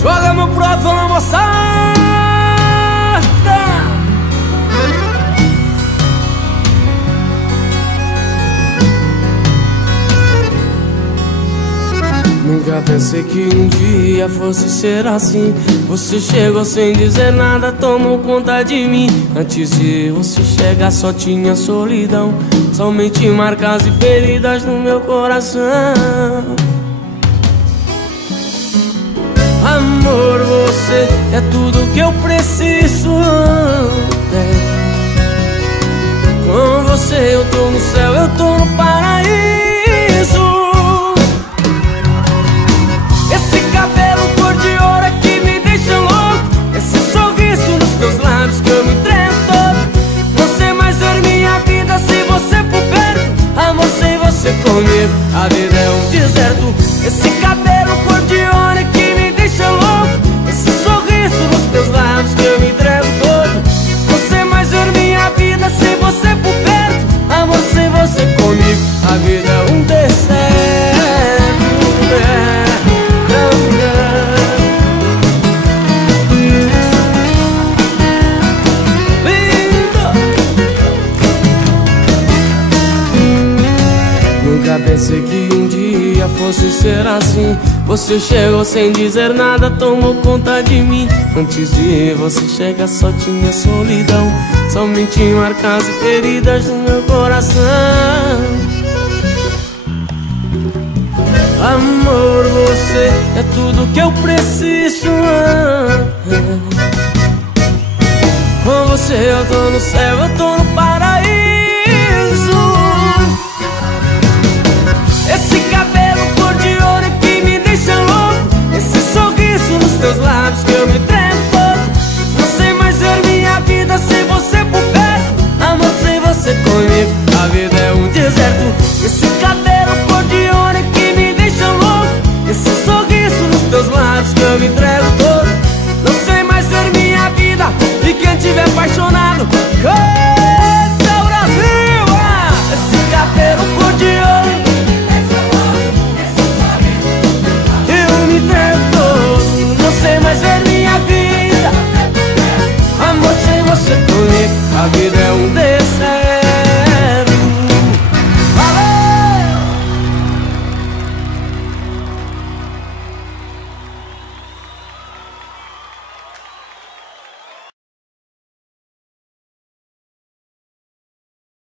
Joga meu prato na moçada. Nunca pensei que um dia fosse ser assim. Você chegou sem dizer nada, tomou conta de mim. Antes de você chegar só tinha solidão, somente marcas e feridas no meu coração. Amor, você é tudo que eu preciso. Com você eu tô no céu, eu tô no paraíso. Esse cabelo cor de ouro é que me deixa louco. Esse sorriso nos teus lábios que eu me entrego todo. Não sei mais ver minha vida se você por perto. Amor, sem você comigo a vida é um deserto. Esse cabelo cor de ouro é que me deixa louco. Esse sorriso nos teus lábios que eu me entrego todo. Não sei mais ver minha vida sem você por perto. Amor, sem você comigo a vida é um deserto. Nunca pensei que um dia fosse ser assim. Você chegou sem dizer nada, tomou conta de mim. Antes de você chegar só tinha solidão, somente marcas e feridas no meu coração. Amor, você é tudo que eu preciso. Com você eu tô no céu, eu tô no paraíso.